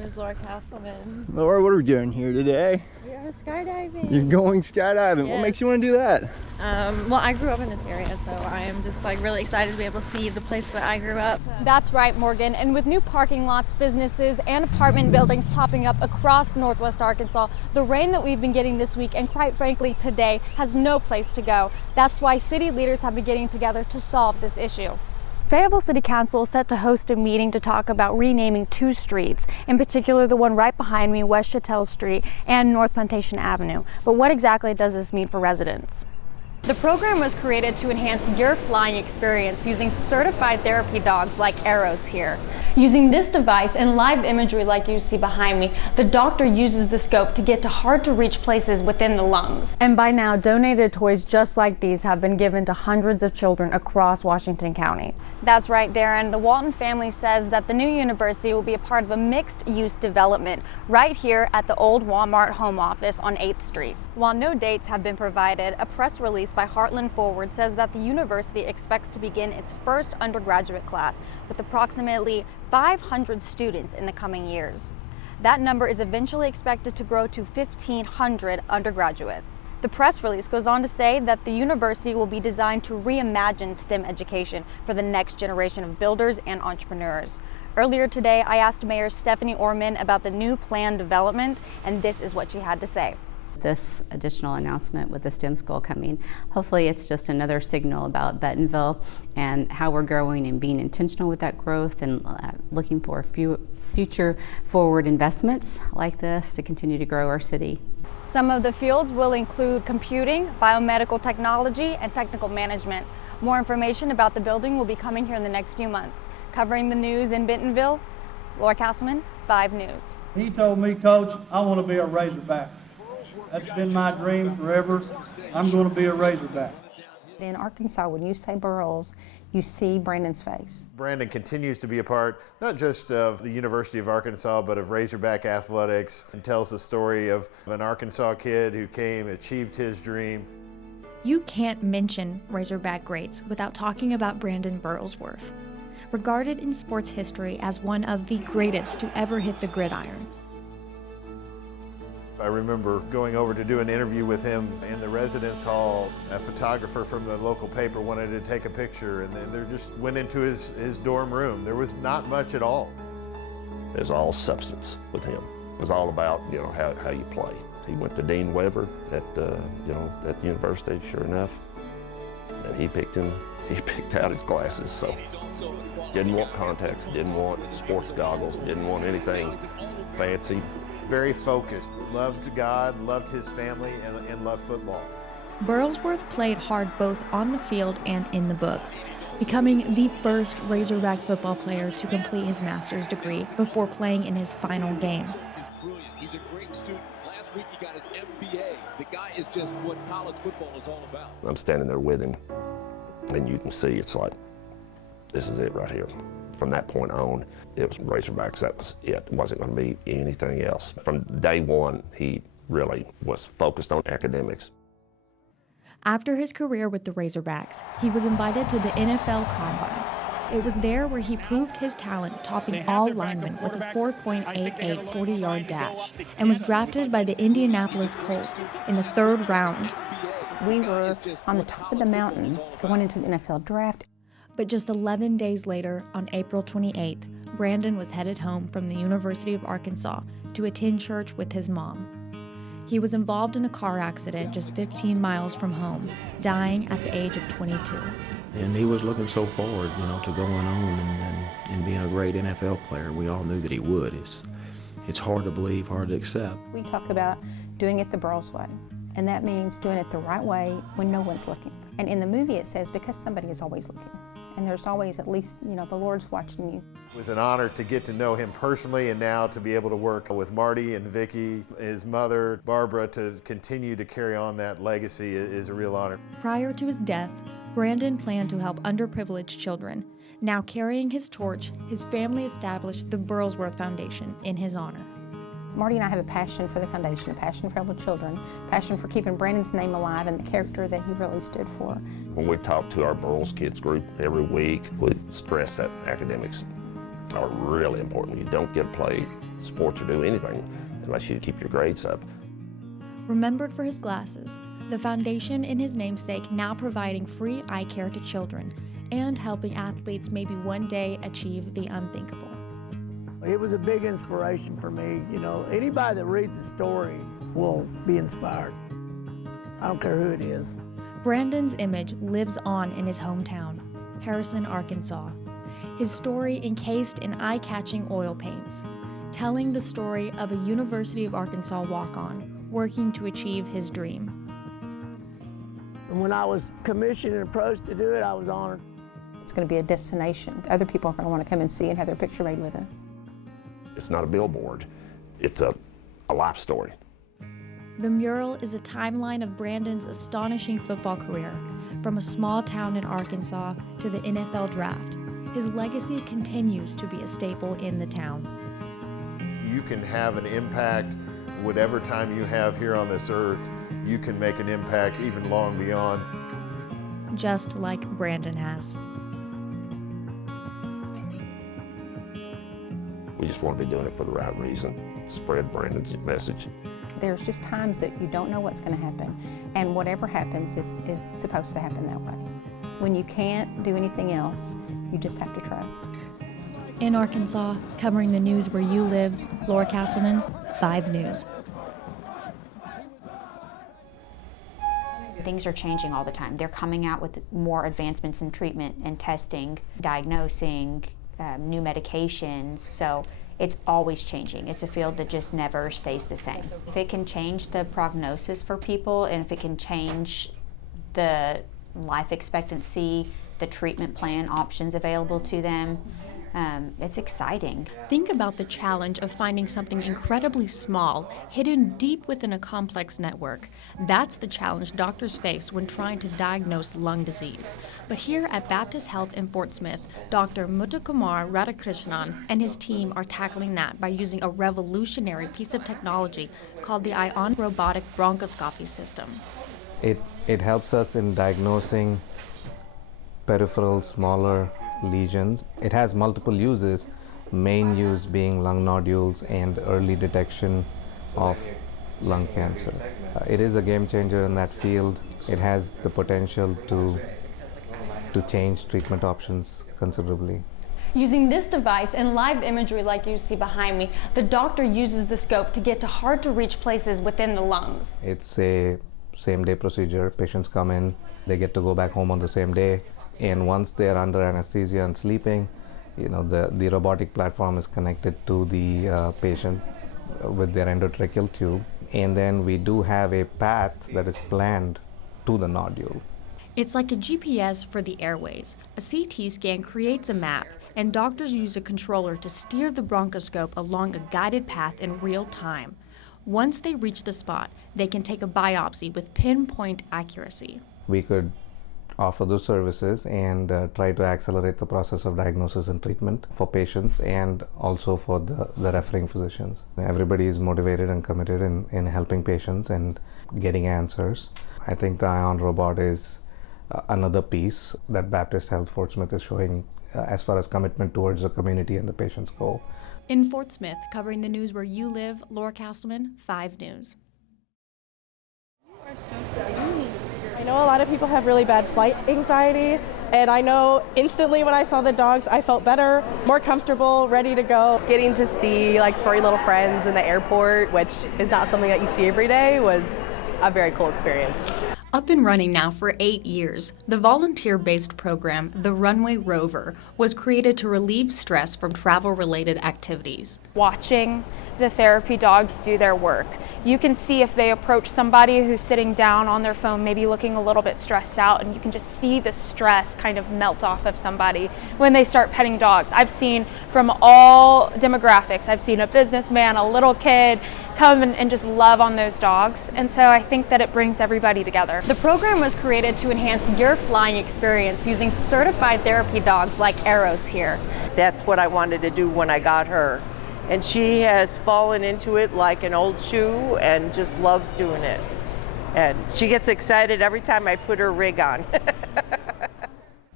name is Lora Castleman. Laura, what are we doing here today? We are skydiving. You're going skydiving. Yes. What makes you want to do that? Well, I grew up in this area, so I am just really excited to be able to see the place that I grew up. That's right, Morgan. And with new parking lots, businesses, and apartment buildings popping up across Northwest Arkansas, the rain that we've been getting this week, and quite frankly today, has no place to go. That's why city leaders have been getting together to solve this issue. Fayetteville City Council is set to host a meeting to talk about renaming two streets, in particular the one right behind me, West Chattel Street, and North Plantation Avenue. But what exactly does this mean for residents? The program was created to enhance your flying experience using certified therapy dogs like Arrows here. Using this device and live imagery like you see behind me, the doctor uses the scope to get to hard-to-reach places within the lungs. And by now, donated toys just like these have been given to hundreds of children across Washington County. That's right, Darren. The Walton family says that the new university will be a part of a mixed-use development right here at the old Walmart home office on 8th Street. While no dates have been provided, a press release by Heartland Forward says that the university expects to begin its first undergraduate class with approximately 500 students in the coming years. That number is eventually expected to grow to 1,500 undergraduates. The press release goes on to say that the university will be designed to reimagine STEM education for the next generation of builders and entrepreneurs. Earlier today, I asked Mayor Stephanie Orman about the new planned development, and this is what she had to say. This additional announcement with the STEM school coming, hopefully it's just another signal about Bentonville and how we're growing and being intentional with that growth and looking for future forward investments like this to continue to grow our city. Some of the fields will include computing, biomedical technology, and technical management. More information about the building will be coming here in the next few months. Covering the news in Bentonville, Lora Castleman, 5 News. He told me, Coach, I want to be a Razorback. That's been my dream forever. I'm going to be a Razorback. In Arkansas, when you say Burles, you see Brandon's face. Brandon continues to be a part, not just of the University of Arkansas, but of Razorback athletics, and tells the story of an Arkansas kid who came, achieved his dream. You can't mention Razorback greats without talking about Brandon Burlesworth, regarded in sports history as one of the greatest to ever hit the gridiron. I remember going over to do an interview with him in the residence hall. A photographer from the local paper wanted to take a picture, and then they just went into his dorm room. There was not much at all. It was all substance with him. It was all about, how you play. He went to Dean Weber at the university, sure enough, and he picked out his glasses. So didn't want contacts, didn't want sports goggles, didn't want anything fancy. Very focused, loved God, loved his family, and loved football. Burlesworth played hard both on the field and in the books, becoming the first Razorback football player to complete his master's degree before playing in his final game. He's brilliant. He's a great student. Last week he got his MBA. The guy is just what college football is all about. I'm standing there with him, and you can see it's like, this is it right here. From that point on, it was Razorbacks. That was it. It wasn't going to be anything else. From day one, he really was focused on academics. After his career with the Razorbacks, he was invited to the NFL Combine. It was there where he proved his talent, topping all linemen with a 4.88 40-yard dash, and was drafted by the Indianapolis Colts in the 3rd round. We were on the top of the mountain going into the NFL draft. But just 11 days later, on April 28th, Brandon was headed home from the University of Arkansas to attend church with his mom. He was involved in a car accident just 15 miles from home, dying at the age of 22. And he was looking so forward, to going on and being a great NFL player. We all knew that he would. It's hard to believe, hard to accept. We talk about doing it the Burles way, and that means doing it the right way when no one's looking. And in the movie it says, because somebody is always looking. And there's always, at least, the Lord's watching you. It was an honor to get to know him personally, and now to be able to work with Marty and Vicky, his mother, Barbara, to continue to carry on that legacy is a real honor. Prior to his death, Brandon planned to help underprivileged children. Now carrying his torch, his family established the Burlesworth Foundation in his honor. Marty and I have a passion for the foundation, a passion for helping children, a passion for keeping Brandon's name alive and the character that he really stood for. When we talk to our Burles Kids group every week, we stress that academics are really important. You don't get to play sports or do anything unless you keep your grades up. Remembered for his glasses, the foundation in his namesake now providing free eye care to children and helping athletes maybe one day achieve the unthinkable. It was a big inspiration for me. You know, anybody that reads the story will be inspired. I don't care who it is. Brandon's image lives on in his hometown, Harrison, Arkansas. His story encased in eye-catching oil paints, telling the story of a University of Arkansas walk-on working to achieve his dream. And when I was commissioned and approached to do it, I was honored. It's going to be a destination. Other people are going to want to come and see and have their picture made with it. It's not a billboard, it's a life story. The mural is a timeline of Brandon's astonishing football career, from a small town in Arkansas to the NFL draft. His legacy continues to be a staple in the town. You can have an impact whatever time you have here on this earth. You can make an impact even long beyond. Just like Brandon has. We just want to be doing it for the right reason, spread Brandon's message. There's just times that you don't know what's going to happen, and whatever happens is supposed to happen that way. When you can't do anything else, you just have to trust. In Arkansas, covering the news where you live, Lora Castleman, 5 News. Things are changing all the time. They're coming out with more advancements in treatment and testing, diagnosing, new medications, so it's always changing. It's a field that just never stays the same. If it can change the prognosis for people, and if it can change the life expectancy, the treatment plan options available to them, it's exciting. Think about the challenge of finding something incredibly small, hidden deep within a complex network. That's the challenge doctors face when trying to diagnose lung disease. But here at Baptist Health in Fort Smith, Dr. Muthukumar Radhakrishnan and his team are tackling that by using a revolutionary piece of technology called the Ion Robotic Bronchoscopy System. It helps us in diagnosing peripheral smaller lesions. It has multiple uses, main use being lung nodules and early detection of lung cancer. It is a game changer in that field. It has the potential to change treatment options considerably. Using this device and live imagery like you see behind me, the doctor uses the scope to get to hard-to-reach places within the lungs. It's a same-day procedure. Patients come in, they get to go back home on the same day. And once they are under anesthesia and sleeping, you know, the robotic platform is connected to the patient with their endotracheal tube. And then we do have a path that is planned to the nodule. It's like a GPS for the airways. A CT scan creates a map, and doctors use a controller to steer the bronchoscope along a guided path in real time. Once they reach the spot, they can take a biopsy with pinpoint accuracy. We could offer those services and try to accelerate the process of diagnosis and treatment for patients and also for the referring physicians. Everybody is motivated and committed in helping patients and getting answers. I think the Ion robot is another piece that Baptist Health Fort Smith is showing as far as commitment towards the community and the patient's goal. In Fort Smith, covering the news where you live, Lora Castleman, 5 News. You are so sweet. I know a lot of people have really bad flight anxiety, and I know instantly when I saw the dogs, I felt better, more comfortable, ready to go. Getting to see like furry little friends in the airport, which is not something that you see every day, was a very cool experience. Up and running now for 8 years, the volunteer-based program, the Runway Rover, was created to relieve stress from travel-related activities. Watching the therapy dogs do their work, you can see if they approach somebody who's sitting down on their phone, maybe looking a little bit stressed out, and you can just see the stress kind of melt off of somebody when they start petting dogs. I've seen from all demographics. I've seen a businessman, a little kid, come and just love on those dogs, and so I think that it brings everybody together. The program was created to enhance your flying experience using certified therapy dogs like Arrows here. That's what I wanted to do when I got her. And she has fallen into it like an old shoe and just loves doing it. And she gets excited every time I put her rig on.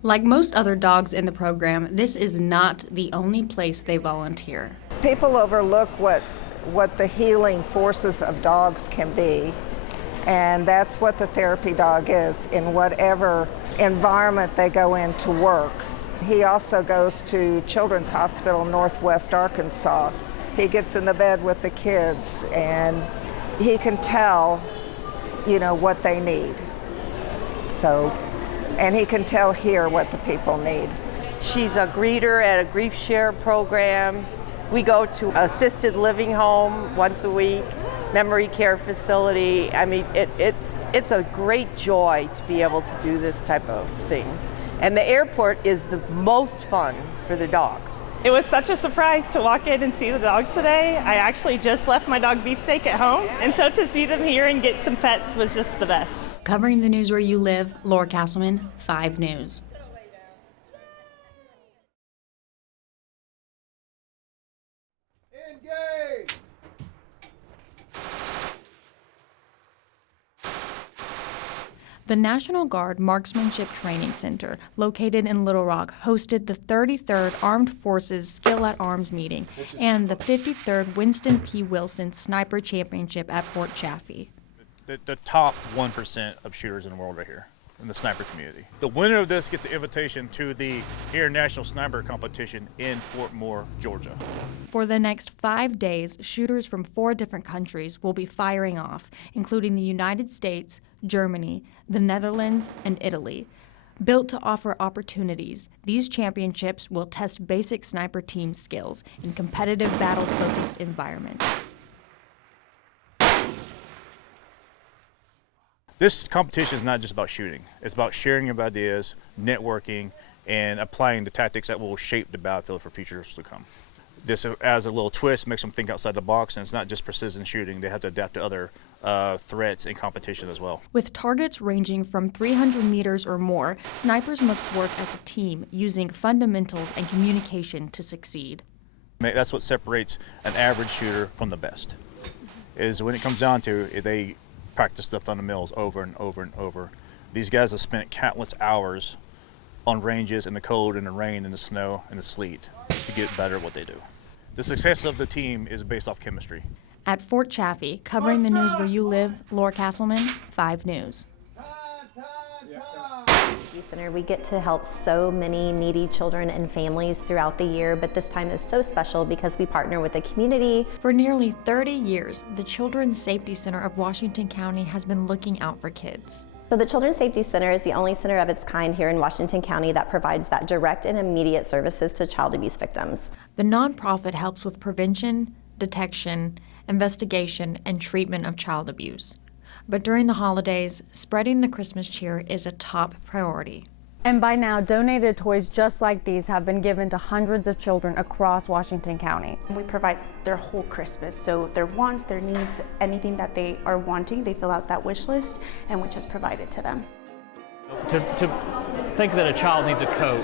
Like most other dogs in the program, this is not the only place they volunteer. People overlook what the healing forces of dogs can be, and that's what the therapy dog is in whatever environment they go in to work. He also goes to Children's Hospital Northwest Arkansas. He gets in the bed with the kids and he can tell, what they need. And he can tell here what the people need. She's a greeter at a grief share program. We go to assisted living home once a week, memory care facility. I mean, it's a great joy to be able to do this type of thing. And the airport is the most fun for the dogs. It was such a surprise to walk in and see the dogs today. I actually just left my dog Beefsteak at home, and so to see them here and get some pets was just the best. Covering the news where you live, Lora Castleman, 5 News. The National Guard Marksmanship Training Center, located in Little Rock, hosted the 33rd Armed Forces Skill at Arms meeting and the 53rd Winston P. Wilson Sniper Championship at Fort Chaffee. The top 1% of shooters in the world are here in the sniper community. The winner of this gets an invitation to the International Sniper Competition in Fort Moore, Georgia. For the next 5 days, shooters from 4 different countries will be firing off, including the United States, Germany, the Netherlands, and Italy. Built to offer opportunities, these championships will test basic sniper team skills in competitive battle-focused environments. This competition is not just about shooting. It's about sharing of ideas, networking, and applying the tactics that will shape the battlefield for futures to come. This adds a little twist, makes them think outside the box, and it's not just precision shooting. They have to adapt to other threats and competition as well. With targets ranging from 300 meters or more, snipers must work as a team using fundamentals and communication to succeed. That's what separates an average shooter from the best, is when it comes down to it, they practice the fundamentals over and over and over. These guys have spent countless hours on ranges in the cold and the rain and the snow and the sleet to get better at what they do. The success of the team is based off chemistry. At Fort Chaffee, covering the news where you live, Lora Castleman, 5 News. Center, we get to help so many needy children and families throughout the year, but this time is so special because we partner with the community. For nearly 30 years, the Children's Safety Center of Washington County has been looking out for kids. So the Children's Safety Center is the only center of its kind here in Washington County that provides that direct and immediate services to child abuse victims. The nonprofit helps with prevention, detection, investigation, and treatment of child abuse. But during the holidays, spreading the Christmas cheer is a top priority. And by now, donated toys just like these have been given to hundreds of children across Washington County. We provide their whole Christmas, so their wants, their needs, anything that they are wanting, they fill out that wish list, and we just provide it to them. To think that a child needs a coat,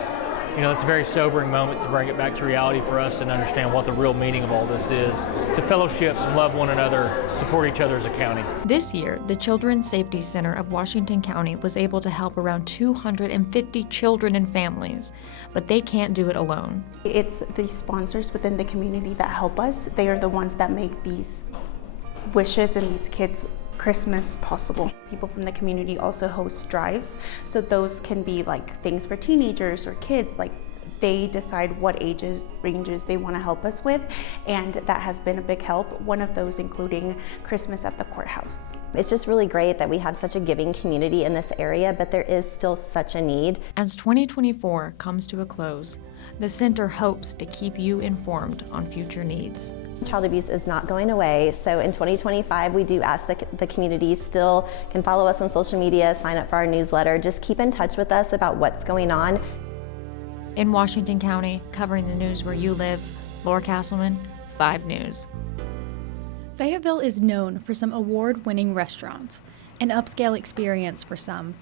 it's a very sobering moment to bring it back to reality for us and understand what the real meaning of all this is. To fellowship and love one another, support each other as a county. This year, the Children's Safety Center of Washington County was able to help around 250 children and families, but they can't do it alone. It's the sponsors within the community that help us. They are the ones that make these wishes and these kids' Christmas possible. People from the community also host drives, so those can be like things for teenagers or kids. Like they decide what ages ranges they want to help us with, and that has been a big help. One of those including Christmas at the courthouse. It's just really great that we have such a giving community in this area, but there is still such a need. As 2024 comes to a close, the center hopes to keep you informed on future needs. Child abuse is not going away, so in 2025 we do ask the community still can follow us on social media, sign up for our newsletter, just keep in touch with us about what's going on. In Washington County, covering the news where you live, Lora Castleman, 5 News. Fayetteville is known for some award-winning restaurants, an upscale experience for some.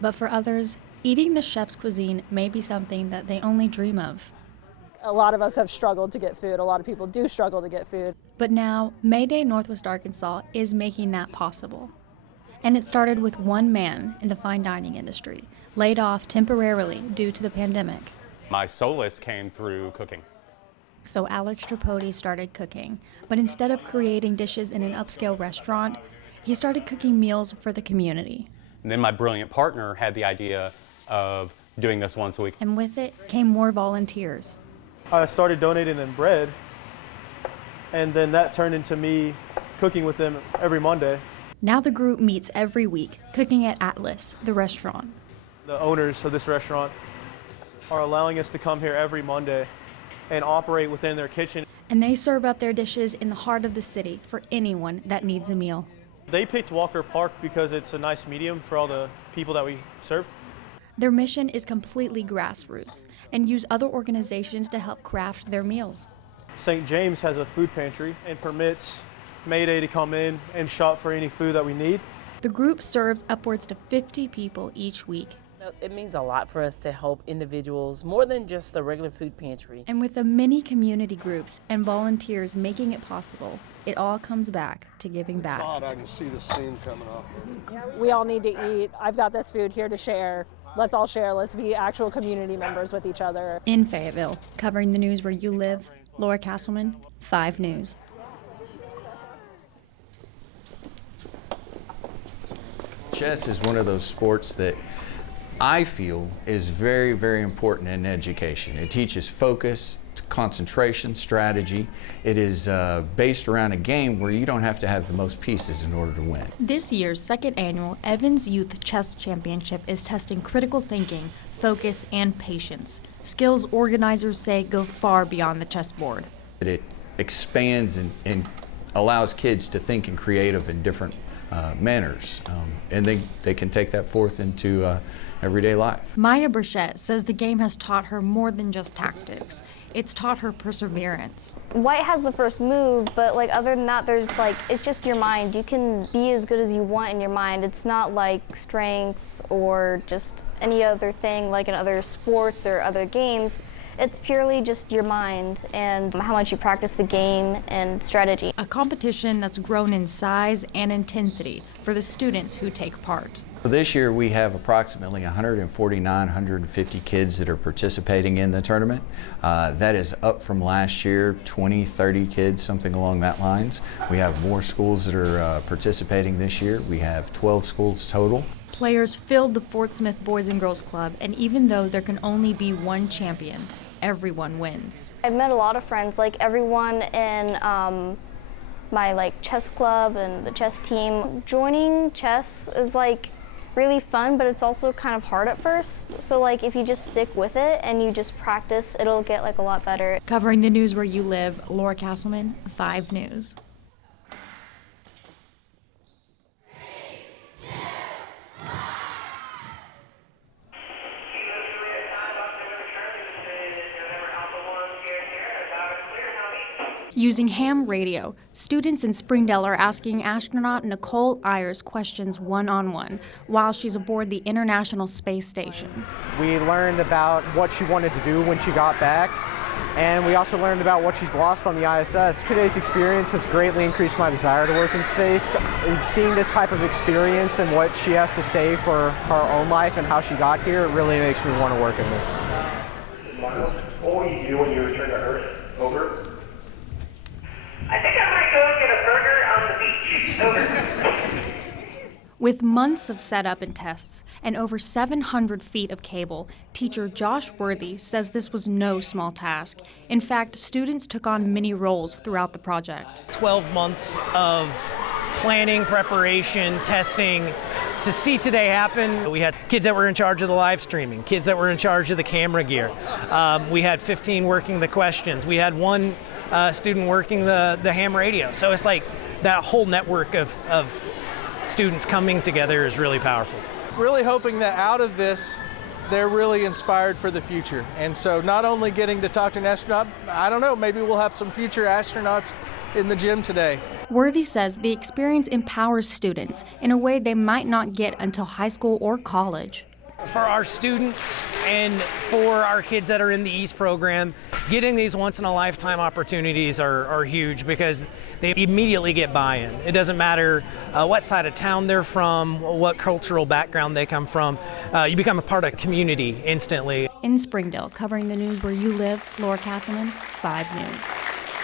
But for others, eating the chef's cuisine may be something that they only dream of. A lot of us have struggled to get food. A lot of people do struggle to get food. But now, Mayday Northwest Arkansas is making that possible. And it started with one man in the fine dining industry, laid off temporarily due to the pandemic. My solace came through cooking. so Alex Tripodi started cooking. But instead of creating dishes in an upscale restaurant, he started cooking meals for the community. And then my brilliant partner had the idea of doing this once a week. And with it came more volunteers. I started donating them bread, and then that turned into me cooking with them every Monday. Now the group meets every week, cooking at Atlas, the restaurant. The owners of this restaurant are allowing us to come here every Monday and operate within their kitchen. And they serve up their dishes in the heart of the city for anyone that needs a meal. They picked Walker Park because it's a nice medium for all the people that we serve. Their mission is completely grassroots and use other organizations to help craft their meals. St. James has a food pantry and permits Mayday to come in and shop for any food that we need. The group serves upwards to 50 people each week. It means a lot for us to help individuals, more than just the regular food pantry. And with the many community groups and volunteers making it possible, it all comes back to giving back. I can see the steam coming off. We all need to eat. I've got this food here to share. Let's all share. Let's be actual community members with each other. In Fayetteville, covering the news where you live, Lora Castleman, 5 News. Chess is one of those sports that I feel is very, very important in education. It teaches focus, concentration, strategy. It is based around a game where you don't have to have the most pieces in order to win. This year's second annual Evans Youth Chess Championship is testing critical thinking, focus, and patience. Skills organizers say go far beyond the chessboard. It expands and allows kids to think in creative and different manners, and they can take that forth into everyday life. Maya Burchett says the game has taught her more than just tactics. It's taught her perseverance. White has the first move, but like other than that, there's like, it's just your mind. You can be as good as you want in your mind. It's not like strength or just any other thing like in other sports or other games. It's purely just your mind and how much you practice the game and strategy. A competition that's grown in size and intensity for the students who take part. This year we have approximately 150 kids that are participating in the tournament. That is up from last year, 20, 30 kids, something along that lines. We have more schools that are participating this year. We have 12 schools total. Players filled the Fort Smith Boys and Girls Club, and even though there can only be one champion, everyone wins. I've met a lot of friends, like everyone in my chess club and the chess team. Joining chess is really fun, but it's also kind of hard at first. So if you just stick with it and you just practice, it'll get a lot better. Covering the news where you live, Lora Castleman, 5 News. Using ham radio, students in Springdale are asking astronaut Nicole Ayers questions one-on-one while she's aboard the International Space Station. We learned about what she wanted to do when she got back, and we also learned about what she's lost on the ISS. Today's experience has greatly increased my desire to work in space. Seeing this type of experience and what she has to say for her own life and how she got here, it really makes me want to work in this. What will you do when you return to Earth? Over. I think I might go get a burger on the beach. Over. With months of setup and tests and over 700 feet of cable, teacher Josh Worthy says this was no small task. In fact, students took on many roles throughout the project. 12 months of planning, preparation, testing. To see today happen, we had kids that were in charge of the live streaming, kids that were in charge of the camera gear. We had 15 working the questions. We had one student working the ham radio. So it's that whole network of students coming together is really powerful. Really hoping that out of this, they're really inspired for the future. And so not only getting to talk to an astronaut, I don't know, maybe we'll have some future astronauts in the gym today. Worthy says the experience empowers students in a way they might not get until high school or college. For our students And for our kids that are in the East program, getting these once-in-a-lifetime opportunities are huge because they immediately get buy-in. It doesn't matter what side of town they're from, what cultural background they come from. You become a part of community instantly. In Springdale, covering the news where you live, Lora Castleman, 5 News.